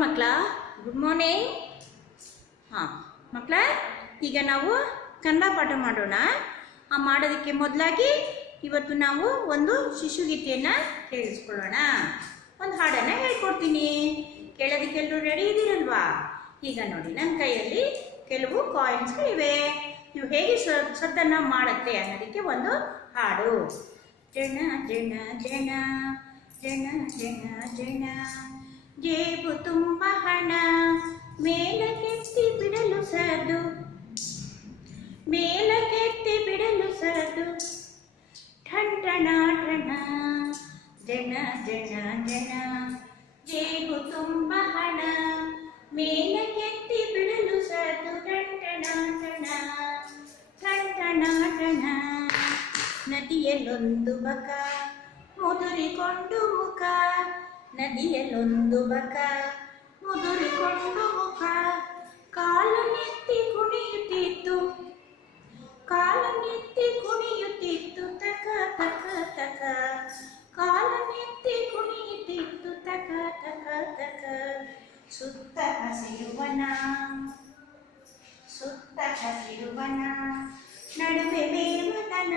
ಮಕ್ಕಳ good morning ಹಾಂ ಮಕ್ಕಳ ಈಗ ನಾವು ಕನ್ನಡ ಪಾಠ ಮಾಡೋಣ. ಆ ಮಾಡೋದಕ್ಕೆ ಮೊದಲಾಗಿ ಇವತ್ತು ನಾವು ಒಂದು ಶಿಶುಗೀತೆಯನ್ನು ಕೇಳಿಸ್ಕೊಳ್ಳೋಣ. ಒಂದು ಹಾಡನ್ನು ಹೇಳ್ಕೊಡ್ತೀನಿ. ಕೇಳೋದಕ್ಕೆಲ್ಲರೂ ರೆಡಿ ಇದ್ದೀರಲ್ವಾ? ಈಗ ನೋಡಿ ನನ್ನ ಕೈಯಲ್ಲಿ ಕೆಲವು ಕಾಯಿನ್ಸ್ಗಳಿವೆ ನೀವು ಹೇಗೆ ಸದ್ದನ್ನು ಮಾಡುತ್ತೆ ಅನ್ನೋದಕ್ಕೆ ಒಂದು ಹಾಡು. ಜನ ಜನ ಜನ ಜನ ಜನ ಜನ. ಜೇಬು ತುಂಬ ಹಣ ಮೇಲಕ್ಕೆತ್ತಿ ಬಿಡಲು ಸದು ಮೇಲಕ್ಕೆತ್ತಿ ಬಿಡಲು ಸದು ಠಂಟಣ ಠಣ ಜನ ಜನ ಜನ ಜೇಬು ತುಂಬ ಹಣ ಮೇಲಕ್ಕೆತ್ತಿ ಬಿಡಲು ಸದು ಠಂಟಣ ಠಣ ಠಂಟಣ ಠಣ ನದಿಯಲ್ಲೊಂದು ಬಕ ಮುದುರಿಕೊಂಡು ಮುಖ ನದಿಯಲ್ಲೊಂದು ಬಕ ಮುದುರಿಕೊಂಡು ಮುಖ ಕಾಲನೆತ್ತಿ ಕುಣಿಯುತ್ತಿತ್ತು ಕಾಲನೆತ್ತಿ ಕುಣಿಯುತ್ತಿತ್ತು ತಕ ತಕ ತಕ ಕಾಲನೆತ್ತಿ ಕುಣಿಯುತ್ತಿತ್ತು ತಕ ತಕ ತಕ ಸುತ್ತ ಹಸಿರುವನ ಸುತ್ತ ಹಸಿರುವನ ನಡುವೆ ಮೇವದನ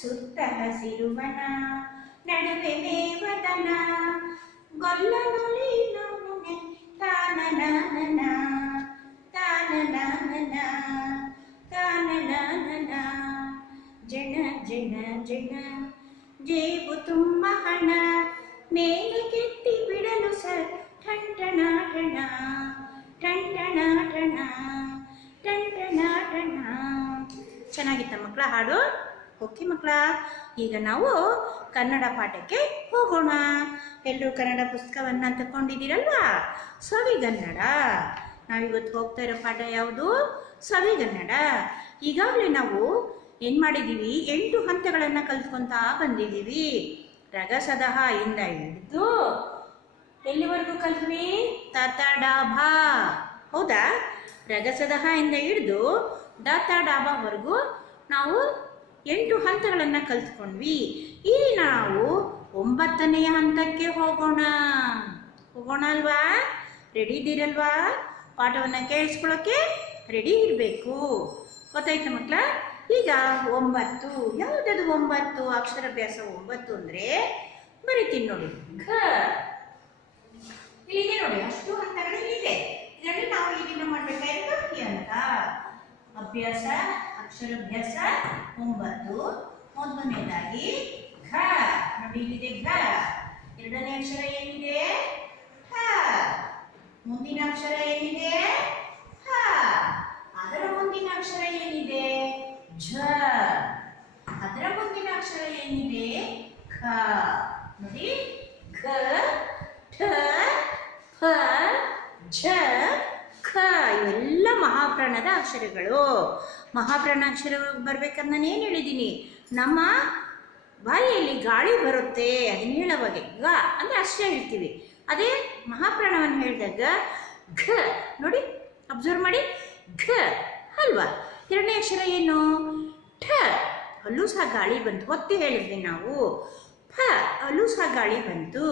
ಸುತ್ತ ಹಸಿರುವನ ನಡುವೆ ಮೇವದನ ಜನ ಜನ ಜನ ಜೇಬು ತುಂಬ ಹಣ ಮೇಲೆ ಕೆತ್ತಿ ಬಿಡಲು ಸರ್ ಠಂಟಣ ಠಣ ಟಂಟಣ ಟಣ ಟಂಟಣ ಟಣ ಚೆನ್ನಾಗಿತ್ತ ಮಕ್ಕಳ ಹಾಡು? ಓಕೆ ಮಕ್ಕಳ? ಈಗ ನಾವು ಕನ್ನಡ ಪಾಠಕ್ಕೆ ಹೋಗೋಣ. ಎಲ್ಲರೂ ಕನ್ನಡ ಪುಸ್ತಕವನ್ನು ತಗೊಂಡಿದ್ದೀರಲ್ವಾ ಸವಿಗನ್ನಡ ನಾವಿವತ್ತು ಹೋಗ್ತಾ ಇರೋ ಪಾಠ ಯಾವುದು? ಸವಿಗನ್ನಡ ಈಗಾಗಲೇ ನಾವು ಏನು ಮಾಡಿದ್ದೀವಿ? ಎಂಟು ಹಂತಗಳನ್ನು ಕಲ್ತ್ಕೊತಾ ಬಂದಿದ್ದೀವಿ. ರಗಸದಹ ಇಂದ ಹಿಡಿದು ಎಲ್ಲಿವರೆಗೂ ಕಲ್ತ್ವಿ? ತಾತ ಹೌದಾ? ರಗಸದಹ ಇಂದ ಹಿಡಿದು ಡಾತ ಡಾಬಾವರೆಗೂ ನಾವು ಎಂಟು ಹಂತಗಳನ್ನು ಕಲ್ತ್ಕೊಂಡ್ವಿ. ಇಲ್ಲಿ ನಾವು ಒಂಬತ್ತನೆಯ ಹಂತಕ್ಕೆ ಹೋಗೋಣ. ಹೋಗೋಣ ಅಲ್ವಾ? ರೆಡಿ ಇದ್ದೀರಲ್ವಾ? ಪಾಠವನ್ನು ಕೇಳಿಸ್ಕೊಳ್ಳೋಕ್ಕೆ ರೆಡಿ ಇರಬೇಕು. ಗೊತ್ತಾಯ್ತು ಮಕ್ಕಳ ಈಗ ಒಂಬತ್ತು. ಯಾವುದದು ಒಂಬತ್ತು? ಅಕ್ಷರಾಭ್ಯಾಸ ಒಂಬತ್ತು ಅಂದರೆ ಬರಿತೀನಿ ನೋಡಿ. ಘ. ಇಲ್ಲಿದೆ ನೋಡಿ, ಅಷ್ಟು ಹಂತಗಳು ಇದೆ ಇದರಲ್ಲಿ ನಾವು ಈಗಿನ ಅಂತ. ಅಭ್ಯಾಸ ಅಕ್ಷರಾಭ್ಯಾಸ ಒಂಬತ್ತು. ಮೊದಲನೇದಾಗಿ ಘ. ನೋಡಿ ಇಲ್ಲಿದೆ ಘ. ಎರಡನೇ ಅಕ್ಷರ ಏನಿದೆ? ಹ. ಮುಂದಿನ ಅಕ್ಷರ ಏನಿದೆ? ಹ. ಅದರ ಮುಂದಿನ ಅಕ್ಷರ ಏನಿದೆ? ಝ. ಅದರ ಮುಂದಿನ ಅಕ್ಷರ ಏನಿದೆ? ಖ. ನೋಡಿ. ಘ, ಠ, ಫ, ಝ, ಖ. ಇವೆಲ್ಲ ಮಹಾಪ್ರಾಣದ ಅಕ್ಷರಗಳು. ಮಹಾಪ್ರಾಣ ಅಕ್ಷರಗಳು ಬರ್ಬೇಕಂತ ನಾನು ಏನು ಹೇಳಿದ್ದೀನಿ ನಮ್ಮ ಬಾಯಿಯಲ್ಲಿ ಗಾಳಿ ಬರುತ್ತೆ, ಅದನ್ನ ಹೇಳೋವಾಗೆ ಗ ಅಂದರೆ ಅಷ್ಟೇ ಹೇಳ್ತೀವಿ. ಅದೇ ಮಹಾಪ್ರಾಣವನ್ನು ಹೇಳಿದಾಗ ಘ, ನೋಡಿ ಅಬ್ಸರ್ವ್ ಮಾಡಿ, ಘ ಅಲ್ವಾ? ಎರಡನೇ ಅಕ್ಷರ ಏನು? ಠ, ಅಲ್ಲೂ ಸಹ ಗಾಳಿ ಬಂತು. ಒತ್ತಿ ಹೇಳಿದ್ವಿ ನಾವು. ಫ, ಅಲ್ಲೂ ಸಹ ಗಾಳಿ ಬಂತು.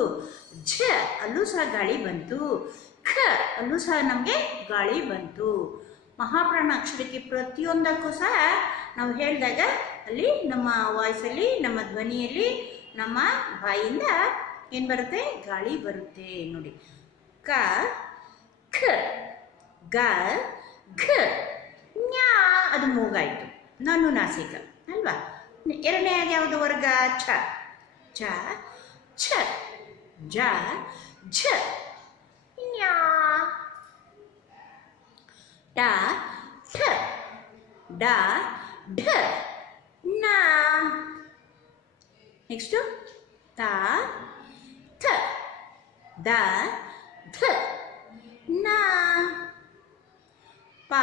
ಝ, ಅಲ್ಲೂ ಸಹ ಗಾಳಿ ಬಂತು. ಖ, ಅಲ್ಲೂ ಸಹ ನಮಗೆ ಗಾಳಿ ಬಂತು. ಮಹಾಪ್ರಾಣ ಅಕ್ಷರಕ್ಕೆ ಪ್ರತಿಯೊಂದಕ್ಕೂ ಸಹ ನಾವು ಹೇಳಿದಾಗ ಅಲ್ಲಿ ನಮ್ಮ ವಾಯ್ಸಲ್ಲಿ, ನಮ್ಮ ಧ್ವನಿಯಲ್ಲಿ, ನಮ್ಮ ಬಾಯಿಂದ ಏನು ಬರುತ್ತೆ? ಗಾಳಿ ಬರುತ್ತೆ ನೋಡಿ. ಕ, ಖ, ಗ, ಘ, ನ್ಯಾ ಅದು ಮೂಗಾಯಿತು. ನಾನು ನಾಸಿಕ, ಅಲ್ವಾ? ಎರಡನೇ ಯಾವುದು ವರ್ಗ? ಛ. ಚ ಛ, ಜ, ಝ, ನ್ಯಾ. ಡ ಠ ಡ, ಢ. ನ ನೆಕ್ಸ್ಟು ತ, ಥ. ದ, ಧ. ನ ಪ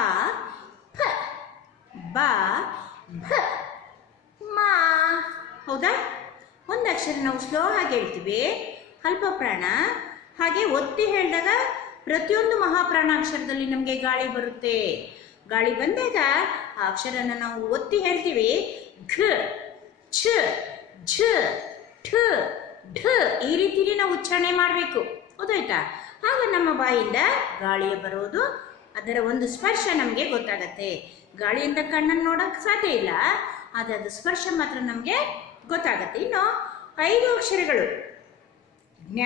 ಫ ಬ ಭ ಮ. ಹೌದಾ? ಒಂದು ಅಕ್ಷರ ನಾವು ಸ್ಲೋ ಆಗಿ ಹೇಳ್ತೀವಿ. ಅಲ್ಪ ಪ್ರಾಣ ಹಾಗೆ ಒತ್ತಿ ಹೇಳಿದಾಗ ಪ್ರತಿಯೊಂದು ಮಹಾಪ್ರಾಣಾಕ್ಷರದಲ್ಲಿ ನಮಗೆ ಗಾಳಿ ಬರುತ್ತೆ. ಗಾಳಿ ಬಂದಾಗ ಆ ಅಕ್ಷರನ ನಾವು ಒತ್ತಿ ಹೇಳ್ತೀವಿ. ಘ, ಛ, ಝ, ಠ, ಢ ಈ ರೀತಿಲಿ ನಾವು ಉಚ್ಚಾರಣೆ ಮಾಡಬೇಕು. ಗೊತ್ತಾಯ್ತಾ? ಆಗ ನಮ್ಮ ಬಾಯಿಂದ ಗಾಳಿಯ ಬರೋದು, ಅದರ ಒಂದು ಸ್ಪರ್ಶ ನಮಗೆ ಗೊತ್ತಾಗತ್ತೆ. ಗಾಳಿಯಿಂದ ಕಣ್ಣನ್ನು ನೋಡೋಕೆ ಸಾಧ್ಯ ಇಲ್ಲ, ಆದರೆ ಅದು ಸ್ಪರ್ಶ ಮಾತ್ರ ನಮಗೆ ಗೊತ್ತಾಗತ್ತೆ. ಇನ್ನು ಐದು ಅಕ್ಷರಗಳು. ಜ್ಞ,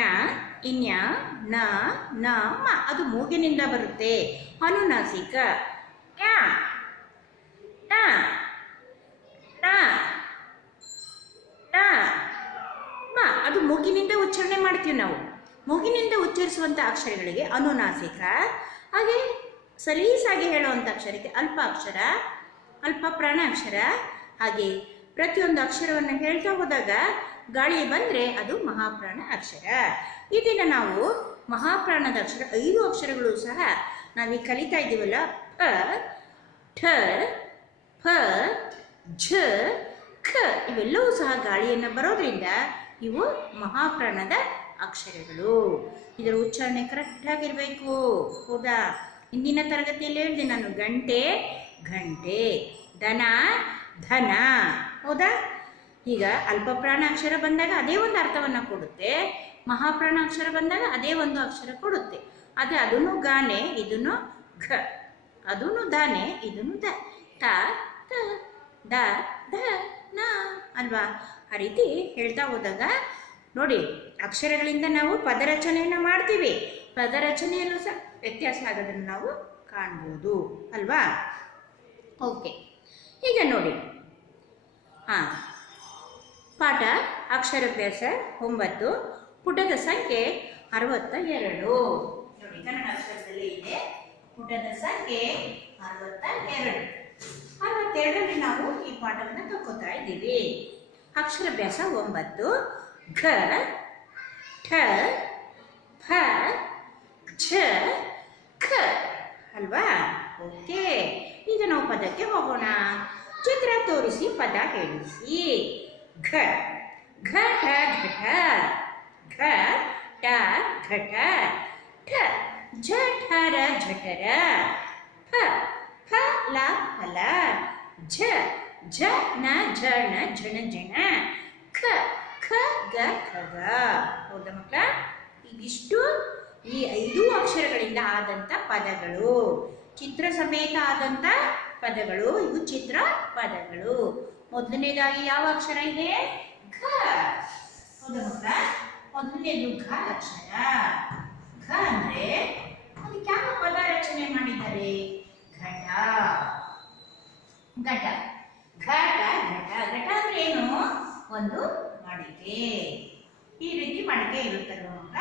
ಇನ್ಯ ನ ನ ಮ. ಅದು ಮೂಗಿನಿಂದ ಬರುತ್ತೆ. ಅನುನಾಸಿಕ. ಜ್ಞ, ಟ, ಟ, ಟ, ಮ. ಅದು ಮೂಗಿನಿಂದ ಉಚ್ಚಾರಣೆ ಮಾಡ್ತೀವಿ ನಾವು. ಮೂಗಿನಿಂದ ಉಚ್ಚರಿಸುವಂಥ ಅಕ್ಷರಗಳಿಗೆ ಅನುನಾಸಿಕ. ಹಾಗೆ ಸಲೀಸಾಗಿ ಹೇಳುವಂಥ ಅಕ್ಷರಕ್ಕೆ ಅಲ್ಪ ಅಕ್ಷರ ಅಲ್ಪ ಪ್ರಾಣಾಕ್ಷರ. ಹಾಗೆ ಪ್ರತಿಯೊಂದು ಅಕ್ಷರವನ್ನು ಹೇಳ್ತಾ ಹೋದಾಗ ಗಾಳಿ ಬಂದರೆ ಅದು ಮಹಾಪ್ರಾಣ ಅಕ್ಷರ. ಇದನ್ನು ನಾವು ಮಹಾಪ್ರಾಣದ ಅಕ್ಷರ, ಐದು ಅಕ್ಷರಗಳು ಸಹ ನಾವೀಗ ಕಲಿತಾ ಇದ್ದೀವಲ್ಲ. ಪ, ಠ, ಪ, ಝ, ಖ ಇವೆಲ್ಲವೂ ಸಹ ಗಾಳಿಯನ್ನು ಬರೋದ್ರಿಂದ ಇವು ಮಹಾಪ್ರಾಣದ ಅಕ್ಷರಗಳು. ಇದರ ಉಚ್ಚಾರಣೆ ಕರೆಕ್ಟಾಗಿರಬೇಕು ಹೌದಾ? ಇಂದಿನ ತರಗತಿಯಲ್ಲಿ ಹೇಳಿದೆ ನಾನು ಗಂಟೆ ಗಂಟೆ ದನ ಧನ. ಹೌದಾ? ಈಗ ಅಲ್ಪ ಪ್ರಾಣಾಕ್ಷರ ಬಂದಾಗ ಅದೇ ಒಂದು ಅರ್ಥವನ್ನು ಕೊಡುತ್ತೆ, ಮಹಾಪ್ರಾಣಾಕ್ಷರ ಬಂದಾಗ ಅದೇ ಒಂದು ಅಕ್ಷರ ಕೊಡುತ್ತೆ. ಅದೇ ಅದನ್ನು ಗಾನೆ ಇದನ್ನು ಘ ಅದನ್ನು ದಾನೆ ಇದನ್ನು ದ, ತ ತ, ದ ಧ ನ ಅಲ್ವಾ? ಆ ರೀತಿ ಹೇಳ್ತಾ ಹೋದಾಗ ನೋಡಿ, ಅಕ್ಷರಗಳಿಂದ ನಾವು ಪದರಚನೆಯನ್ನು ಮಾಡ್ತೀವಿ. ಪದರಚನೆಯಲ್ಲೂ ಸಹ ವ್ಯತ್ಯಾಸ ಆಗೋದನ್ನು ನಾವು ಕಾಣ್ಬೋದು ಅಲ್ವಾ? ಓಕೆ, ಈಗ ನೋಡಿ. ಹಾಂ ಪಾಠ ಅಕ್ಷರಾಭ್ಯಾಸ ಒಂಬತ್ತು, ಪುಟದ ಸಂಖ್ಯೆ ಅರವತ್ತ ಎರಡು ನೋಡಿ, ಕನ್ನಡ ಅಕ್ಷರದಲ್ಲಿ ಇದೆ. ಪುಟದ ಸಂಖ್ಯೆ ಅರವತ್ತ ಎರಡು ಅರವತ್ತೆರಡರಲ್ಲಿ ನಾವು ಈ ಪಾಠವನ್ನು ತಕ್ಕೋತಾ ಇದ್ದೀವಿ. ಅಕ್ಷರಾಭ್ಯಾಸ ಒಂಬತ್ತು, ಘ, ಠ ಫ ಝ, ಖ. ಅಲ್ವಾ? ಓಕೆ. ಈಗ ನಾವು ಪದಕ್ಕೆ ಹೋಗೋಣ. ಚಿತ್ರ ತೋರಿಸಿ, ಪದ ಹೇಳಿಸಿ. ಘ ಘಟ ಘಟ ಘ ಟ ಘಟ ಠ ರ ಝಠರ ಫ ಫ ಲ ಫಲ ಝ ಝ ನ ಝಣ ಝಣ ಜಣ ಖ ಖ ಗ ಖಗ ಹೌದಾ ಮಕ್ಕಳ? ಇದಿಷ್ಟು ಈ ಐದು ಅಕ್ಷರಗಳಿಂದ ಆದಂತ ಪದಗಳು. ಚಿತ್ರ ಸಮೇತ ಆದಂತ ಪದಗಳು. ಇವು ಚಿತ್ರ ಪದಗಳು. ಮೊದಲನೇದಾಗಿ ಯಾವ ಅಕ್ಷರ ಇದೆ? ಘ. ಹೌದಾ ಮಕ್ಕಳ ಮೊದಲನೇದು ಘ ಅಕ್ಷರ. ಘ ಅಂದ್ರೆ ಅದಕ್ಕೆ ಯಾವ ಪದ ರಚನೆ ಮಾಡಿದ್ದಾರೆ. ಘಟ. ಘಟ. ಘಟ ಘಟ ಘಟ ಅಂದ್ರೆ ಏನು? ಒಂದು ಮಡಿಕೆ. ಈ ರೀತಿ ಮಡಿಕೆ ಇರುತ್ತಲ್ವ ಮಗ?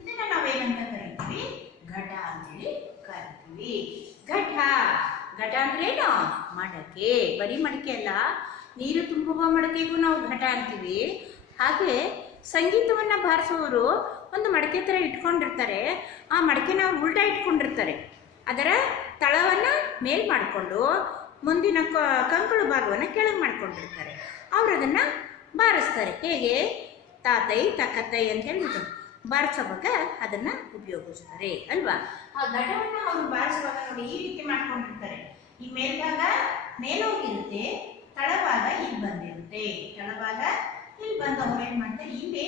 ಇದನ್ನ ನಾವೇನಂತ ಕರಿತೀವಿ? ಘಟ ಅಂತೇಳಿ ಕರಿತೀವಿ. ಘಟ. ಘಟ ಅಂದ್ರೆ ಏನು ಮಡಕೆ. ಬರೀ ಮಡಕೆ ಅಲ್ಲ, ನೀರು ತುಂಬುವ ಮಡಕೆಗೂ ನಾವು ಘಟ ಅಂತೀವಿ. ಹಾಗೆ ಸಂಗೀತವನ್ನ ಬಾರಿಸುವವರು ಒಂದು ಮಡಕೆ ಥರ ಇಟ್ಕೊಂಡಿರ್ತಾರೆ. ಆ ಮಡಕೆನ ಉಲ್ಟಾ ಇಟ್ಕೊಂಡಿರ್ತಾರೆ. ಅದರ ತಳವನ್ನ ಮೇಲ್ ಮಾಡಿಕೊಂಡು ಮುಂದಿನ ಕಂಕಳು ಭಾಗವನ್ನು ಕೆಳಗೆ ಮಾಡ್ಕೊಂಡಿರ್ತಾರೆ. ಅವ್ರು ಅದನ್ನ ಬಾರಿಸ್ತಾರೆ. ಹೇಗೆ? ತಾತೈ ತಕ್ಕತ್ತೈ ಅಂತ ಹೇಳಿದ್ರು ಬಾರಿಸುವಾಗ ಅದನ್ನ ಉಪಯೋಗಿಸ್ತಾರೆ, ಅಲ್ವಾ? ಆ ಘಟವನ್ನ ಅವರು ಬಾರಿಸುವಾಗ ನೋಡಿ ಈ ರೀತಿ ಮಾಡ್ಕೊಂಡಿರ್ತಾರೆ. ಈ ಮೇಲ್ಭಾಗ ಮೇಲೋಗಿರುತ್ತೆ, ತಳಭಾಗ ಇಲ್ಲಿ ಬಂದಿರುತ್ತೆ. ತಳಭಾಗ ಇಲ್ಲಿ ಬಂದು ಅವರು ಏನ್ ಮಾಡ್ತಾರೆ? ಇಲ್ಲಿ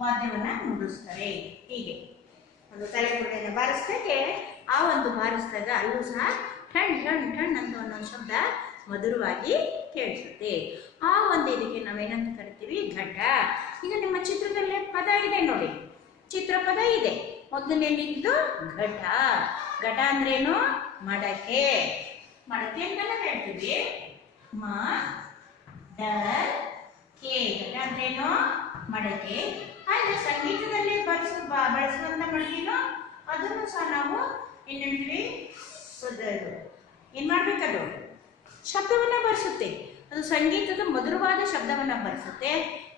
ವಾದ್ಯವನ್ನ ನುಡಿಸ್ತಾರೆ. ಹೀಗೆ. ಒಂದು ತಲೆಗುಡ್ಡೆನ ಬಾರಿಸ್ದಾಗೆ ಆ ಒಂದು ಬಾರಿಸಿದಾಗ ಅಲ್ಲೂ ಸಹ ಠಣ್ ಠಣ್ ಠಣ್ ಅಂತ ಒಂದೊಂದು ಶಬ್ದ ಮಧುರವಾಗಿ ಕೇಳಿಸುತ್ತೆ. ಆ ಒಂದು ಇದಕ್ಕೆ ನಾವೇನಂತ ಕರಿತೀವಿ? ಘಟ. ಈಗ ನಿಮ್ಮ ಚಿತ್ರದಲ್ಲಿ ಪದ ಇದೆ ನೋಡಿ. ಚಿತ್ರ ಪದ ಇದೆ ಮೊದಲನೇದು ಘಟ. ಘಟ ಅಂದ್ರೇನು? ಮಡಕೆ. ಮಡಕೆ ಅಂತಾನೆ ಹೇಳ್ತೀವಿ. ಮ, ಡ, ಕೆ ಅಂದ್ರೇನು? ಮಡಕೆ. ಹಾಗೆ ಸಂಗೀತದಲ್ಲಿ ಬಳಸ ಬಳಸುವಂತ ಮಡಕೆನು? ಅದನ್ನು ಸಹ ನಾವು ಇದು ಏನ್ ಮಾಡ್ಬೇಕದು? ಶಬ್ದವನ್ನ ಬರೆಸುತ್ತೆ ಅದು ಸಂಗೀತದ ಮಧುರವಾದ ಶಬ್ದವನ್ನ ಬರೆಸುತ್ತೆ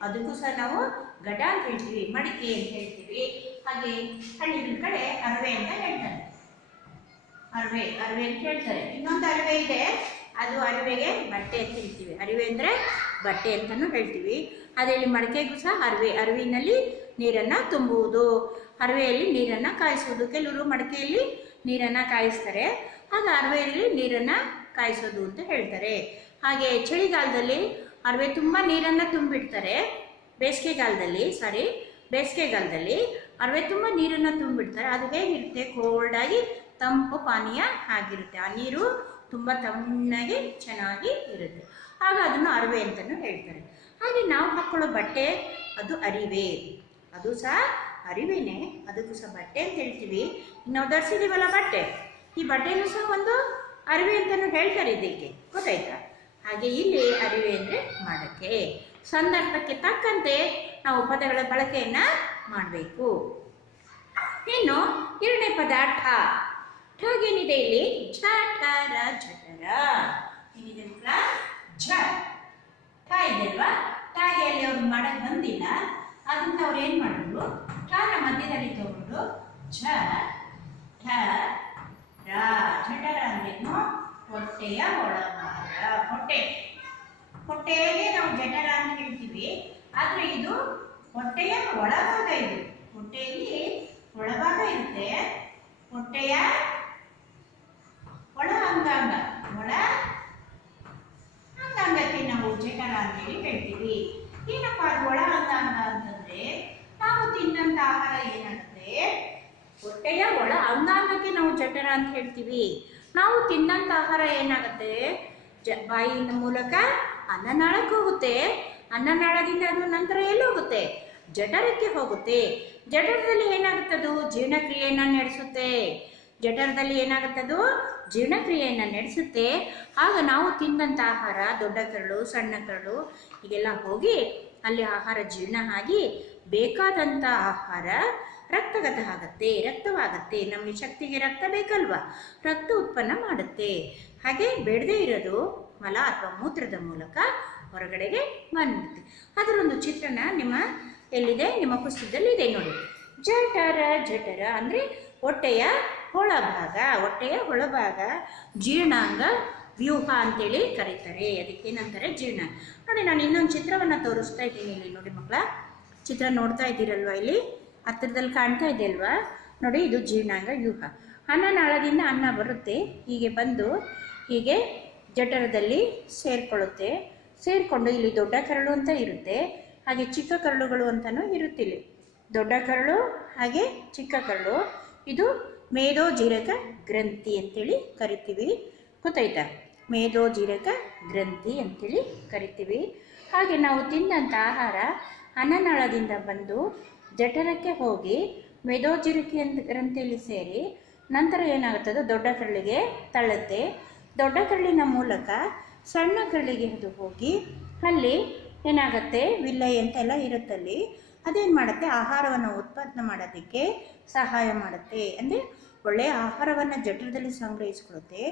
ಅದಕ್ಕೂ ಸಹ ನಾವು ಗಡ ಅಂತ ಹೇಳ್ತೀವಿ. ಮಡಿಕೆ ಅಂತ ಹೇಳ್ತೀವಿ. ಹಾಗೆ ಹಳ್ಳಿಗಳ ಕಡೆ ಅರವೆ ಅಂತ ಹೇಳ್ತಾರೆ. ಅರವೆ, ಅರಿವೆ ಅಂತ ಹೇಳ್ತಾರೆ. ಇನ್ನೊಂದು ಅರಿವೆ ಇದೆ. ಅದು ಅರಿವೆಗೆ ಬಟ್ಟೆ ಅಂತ ಹೇಳ್ತೀವಿ. ಅರಿವೆ ಅಂದರೆ ಬಟ್ಟೆ ಅಂತಲೂ ಹೇಳ್ತೀವಿ. ಅದೇ ಇಲ್ಲಿ ಮಡಕೆಗೂ ಸಹ ಅರಿವೆ. ಅರಿವಿನಲ್ಲಿ ನೀರನ್ನು ತುಂಬುವುದು. ಅರಿವೆಯಲ್ಲಿ ನೀರನ್ನು ಕಾಯಿಸುವುದು. ಕೆಲವರು ಮಡಕೆಯಲ್ಲಿ ನೀರನ್ನು ಕಾಯಿಸ್ತಾರೆ. ಆಗ ಅರವೆಯಲ್ಲಿ ನೀರನ್ನು ಕಾಯಿಸೋದು ಅಂತ ಹೇಳ್ತಾರೆ. ಹಾಗೆ ಚಳಿಗಾಲದಲ್ಲಿ ಅರವೆ ತುಂಬ ನೀರನ್ನು ತುಂಬಿಡ್ತಾರೆ. ಬೇಸಿಗೆಗಾಲದಲ್ಲಿ ಸಾರಿ ಬೇಸಿಗೆಗಾಲದಲ್ಲಿ ಅರವೆ ತುಂಬ ನೀರನ್ನು ತುಂಬಿಡ್ತಾರೆ. ಅದು ಹೇಗಿರುತ್ತೆ? ಕೋಲ್ಡಾಗಿ ತಂಪು ಪಾನೀಯ ಆಗಿರುತ್ತೆ. ಆ ನೀರು ತುಂಬ ತಣ್ಣಗೆ ಚೆನ್ನಾಗಿ ಇರುತ್ತೆ. ಆಗ ಅದನ್ನು ಅರಿವೆ ಅಂತಲೂ ಹೇಳ್ತಾರೆ. ಹಾಗೆ ನಾವು ಹಾಕ್ಕೊಳ್ಳೋ ಬಟ್ಟೆ ಅದು ಅರಿವೆ. ಅದು ಸಹ ಅರಿವೆನೇ. ಅದಕ್ಕೂ ಸಹ ಬಟ್ಟೆ ಅಂತ ಹೇಳ್ತೀವಿ. ನಾವು ಧರಿಸಿದ್ದೀವಲ್ಲ ಬಟ್ಟೆ. ಈ ಬಟ್ಟೆನೂ ಸಹ ಒಂದು ಅರಿವೆ ಅಂತಲೂ ಹೇಳ್ತಾರೆ ಇದಕ್ಕೆ. ಗೊತ್ತಾಯ್ತಾ? ಹಾಗೆ ಇಲ್ಲಿ ಅರಿವೆ ಅಂದರೆ ಮಾಡಕ್ಕೆ ಸಂದರ್ಭಕ್ಕೆ ತಕ್ಕಂತೆ ನಾವು ಪದಗಳ ಬಳಕೆಯನ್ನು ಮಾಡಬೇಕು. ಇನ್ನು ಎರಡನೇ ಪದ ಠ ಠಗೇನಿದೆ ಇಲ್ಲಿ? ಝಠರ ಝಠರ ಏನಿದೆ ಮಕ್ಕಳ? ಝ. ಠ ಇದೆ ಅಲ್ವಾ? ಠಗೆ ಅವ್ರು ಮಾಡಕ್ ಬಂದಿಲ್ಲ. ಅದನ್ನ ಅವ್ರು ಏನು ಮಾಡಿದ್ರು? ಠನ ಮಧ್ಯದಲ್ಲಿ ತಗೊಂಡು ಝ, ಠ, ರ ಝಠರ ಅಂದ್ರೇನು ಹೊಟ್ಟೆಯ ಒಳಭಾಗ. ಹೊಟ್ಟೆ. ಹೊಟ್ಟೆಗೆ ನಾವು ಜಠರ ಅಂತ ಹೇಳ್ತೀವಿ. ಆದರೆ ಇದು ಹೊಟ್ಟೆಯ ಒಳಭಾಗ ಇದು. ಹೊಟ್ಟೆಯಲ್ಲಿ ಒಳಭಾಗ ಇರುತ್ತೆ. ಹೊಟ್ಟೆಯ ಅಂಗಾಂಗ ಒಳ ಅಂಗಾಂಗಕ್ಕೆ ನಾವು ಜಠರ ಅಂತೇಳಿ ಹೇಳ್ತೀವಿ. ಏನಪ್ಪ ಅದು ಒಳ ಅಂಗಾಂಗ ಅಂತಂದ್ರೆ, ನಾವು ತಿನ್ನಂತ ಆಹಾರ ಏನಾಗುತ್ತೆ ಹೊಟ್ಟೆಯ ಒಳ ಅಂಗಾಂಗಕ್ಕೆ ನಾವು ಜಠರ ಅಂತ ಹೇಳ್ತೀವಿ. ನಾವು ತಿನ್ನಂತ ಆಹಾರ ಏನಾಗುತ್ತೆ? ಜ ಬಾಯಿನ ಮೂಲಕ ಅನ್ನನಾಳಕ್ಕೆ ಹೋಗುತ್ತೆ. ಅನ್ನನಾಳದಿಂದ ಅದು ನಂತರ ಎಲ್ಲೋಗುತ್ತೆ ಜಠರಕ್ಕೆ ಹೋಗುತ್ತೆ. ಜಠರದಲ್ಲಿ ಏನಾಗುತ್ತದು? ಜೀರ್ಣಕ್ರಿಯೆಯನ್ನು ನಡೆಸುತ್ತೆ. ಜಠರದಲ್ಲಿ ಏನಾಗುತ್ತದು? ಜೀರ್ಣಕ್ರಿಯೆಯನ್ನು ನಡೆಸುತ್ತೆ. ಆಗ ನಾವು ತಿಂದಂಥ ಆಹಾರ ದೊಡ್ಡ ಕರಳು ಸಣ್ಣ ಕರಳು ಹೀಗೆಲ್ಲ ಹೋಗಿ ಅಲ್ಲಿ ಆಹಾರ ಜೀರ್ಣ ಆಗಿ ಬೇಕಾದಂಥ ಆಹಾರ ರಕ್ತಗತ ಆಗುತ್ತೆ, ರಕ್ತವಾಗುತ್ತೆ. ನಮಗೆ ಶಕ್ತಿಗೆ ರಕ್ತ ಬೇಕಲ್ವಾ? ರಕ್ತ ಉತ್ಪನ್ನ ಮಾಡುತ್ತೆ. ಹಾಗೆ ಬೇಡದೇ ಇರೋದು ಮಲ ಅಥವಾ ಮೂತ್ರದ ಮೂಲಕ ಹೊರಗಡೆಗೆ ಬಂದ್ಬಿಡುತ್ತೆ. ಅದರೊಂದು ಚಿತ್ರಣ ನಿಮ್ಮ ಎಲ್ಲಿದೆ? ನಿಮ್ಮ ಪುಸ್ತಕದಲ್ಲಿ ಇದೆ ನೋಡಿ. ಜಠರ ಜಠರ ಅಂದರೆ ಹೊಟ್ಟೆಯ ಒಳಭಾಗ ಹೊಟ್ಟೆಯ ಒಳಭಾಗ ಜೀರ್ಣಾಂಗ ವ್ಯೂಹ ಅಂತೇಳಿ ಕರೀತಾರೆ. ಅದಕ್ಕೇನಂತಾರೆ ಜೀರ್ಣ. ನೋಡಿ, ನಾನು ಇನ್ನೊಂದು ಚಿತ್ರವನ್ನು ತೋರಿಸ್ತಾ ಇದ್ದೀನಿ ಇಲ್ಲಿ ನೋಡಿ ಮಕ್ಕಳ. ಚಿತ್ರ ನೋಡ್ತಾ ಇದ್ದೀರಲ್ವಾ ಇಲ್ಲಿ? ಹತ್ತಿರದಲ್ಲಿ ಕಾಣ್ತಾ ಇದೆ ಅಲ್ವಾ? ನೋಡಿ, ಇದು ಜೀರ್ಣಾಂಗ ವ್ಯೂಹ. ಅನ್ನನಾಳದಿಂದ ಅನ್ನ ಬರುತ್ತೆ. ಹೀಗೆ ಬಂದು ಹೀಗೆ ಜಠರದಲ್ಲಿ ಸೇರಿಕೊಳ್ಳುತ್ತೆ. ಸೇರಿಕೊಂಡು ಇಲ್ಲಿ ದೊಡ್ಡ ಕರಳು ಅಂತ ಇರುತ್ತೆ. ಹಾಗೆ ಚಿಕ್ಕ ಕರಳುಗಳು ಅಂತಲೂ ಇರುತ್ತಿಲ್ಲ. ದೊಡ್ಡ ಕರಳು, ಹಾಗೆ ಚಿಕ್ಕ ಕರಳು. ಇದು ಮೇದೋಜೀರಕ ಗ್ರಂಥಿ ಅಂತೇಳಿ ಕರಿತೀವಿ. ಗೊತ್ತಾಯ್ತಾ? ಮೇದೋಜೀರಕ ಗ್ರಂಥಿ ಅಂತೇಳಿ ಕರಿತೀವಿ. ಹಾಗೆ ನಾವು ತಿಂದಂಥ ಆಹಾರ ಅನ್ನನಾಳದಿಂದ ಬಂದು ಜಠರಕ್ಕೆ ಹೋಗಿ ಮೇಧೋಜೀರಕಿ ಅಂತ ಗ್ರಂಥಿಯಲ್ಲಿ ಸೇರಿ ನಂತರ ಏನಾಗುತ್ತದೆ? ದೊಡ್ಡ ಕರಳಿಗೆ ತಳ್ಳುತ್ತೆ. ದೊಡ್ಡ ಕರಳಿನ ಮೂಲಕ ಸಣ್ಣ ಕರಳಿಗೆ ಅದು ಹೋಗಿ ಅಲ್ಲಿ ಏನಾಗುತ್ತೆ? ವಿಲ್ಲೈ ಅಂತೆಲ್ಲ ಇರುತ್ತಲ್ಲಿ. ಅದೇನು ಮಾಡುತ್ತೆ? ಆಹಾರವನ್ನು ಉತ್ಪಾದನೆ ಮಾಡೋದಕ್ಕೆ ಸಹಾಯ ಮಾಡುತ್ತೆ. ಅಂದರೆ ಒಳ್ಳೆಯ ಆಹಾರವನ್ನು ಜಠರದಲ್ಲಿ ಸಂಗ್ರಹಿಸ್ಕೊಳುತ್ತೆ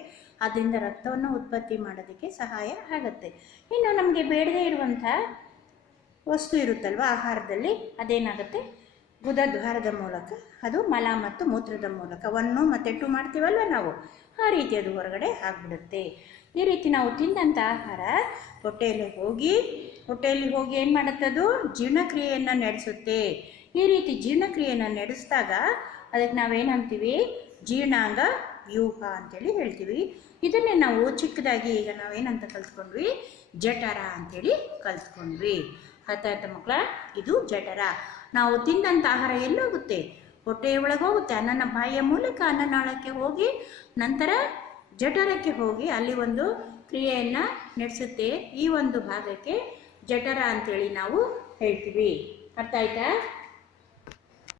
ಅದರಿಂದ ರಕ್ತವನ್ನು ಉತ್ಪತ್ತಿ ಮಾಡೋದಕ್ಕೆ ಸಹಾಯ ಆಗುತ್ತೆ. ಇನ್ನು ನಮಗೆ ಬೇಡದೇ ಇರುವಂಥ ವಸ್ತು ಇರುತ್ತಲ್ವ ಆಹಾರದಲ್ಲಿ? ಅದೇನಾಗುತ್ತೆ? ಗುದದ್ವಾರದ ಮೂಲಕ ಅದು ಮಲ ಮತ್ತು ಮೂತ್ರದ ಮೂಲಕ. ಒನ್ನು ಮತ್ತೆ ಟು ಮಾಡ್ತೀವಲ್ವ ನಾವು? ಆ ರೀತಿ ಅದು ಹೊರಗಡೆ ಆಗಿಬಿಡುತ್ತೆ. ಈ ರೀತಿ ನಾವು ತಿಂದಂಥ ಆಹಾರ, ಹೊಟ್ಟೆಯಲ್ಲಿ ಹೋಗಿ ಹೊಟ್ಟೆಯಲ್ಲಿ ಹೋಗಿ ಏನು ಮಾಡುತ್ತದು? ಜೀರ್ಣಕ್ರಿಯೆಯನ್ನು ನಡೆಸುತ್ತೆ. ಈ ರೀತಿ ಜೀರ್ಣಕ್ರಿಯೆಯನ್ನು ನಡೆಸಿದಾಗ ಅದಕ್ಕೆ ನಾವೇನಂತೀವಿ ಜೀರ್ಣಾಂಗ ವ್ಯೂಹ ಅಂತೇಳಿ ಹೇಳ್ತೀವಿ. ಇದನ್ನೇ ನಾವು ಚಿಕ್ಕದಾಗಿ ಈಗ ನಾವೇನಂತ ಕಲ್ತ್ಕೊಂಡ್ವಿ? ಜಠರ ಅಂತೇಳಿ ಕಲ್ತ್ಕೊಂಡ್ವಿ. ಅರ್ಥ ಮಕ್ಕಳ ಇದು ಜಠರ. ನಾವು ತಿಂದಂಥ ಆಹಾರ ಎಲ್ಲೋಗುತ್ತೆ? ಹೊಟ್ಟೆಯ ಒಳಗೆ ಹೋಗುತ್ತೆ. ಅನ್ನನ ಬಾಯಿಯ ಮೂಲಕ ಅನ್ನನಾಳಕ್ಕೆ ಹೋಗಿ ನಂತರ ಜಠರಕ್ಕೆ ಹೋಗಿ ಅಲ್ಲಿ ಒಂದು ಕ್ರಿಯೆಯನ್ನು ನಡೆಸುತ್ತೆ. ಈ ಒಂದು ಭಾಗಕ್ಕೆ ಜಠರ ಅಂತೇಳಿ ನಾವು ಹೇಳ್ತೀವಿ. ಅರ್ಥ ಆಯ್ತಾ?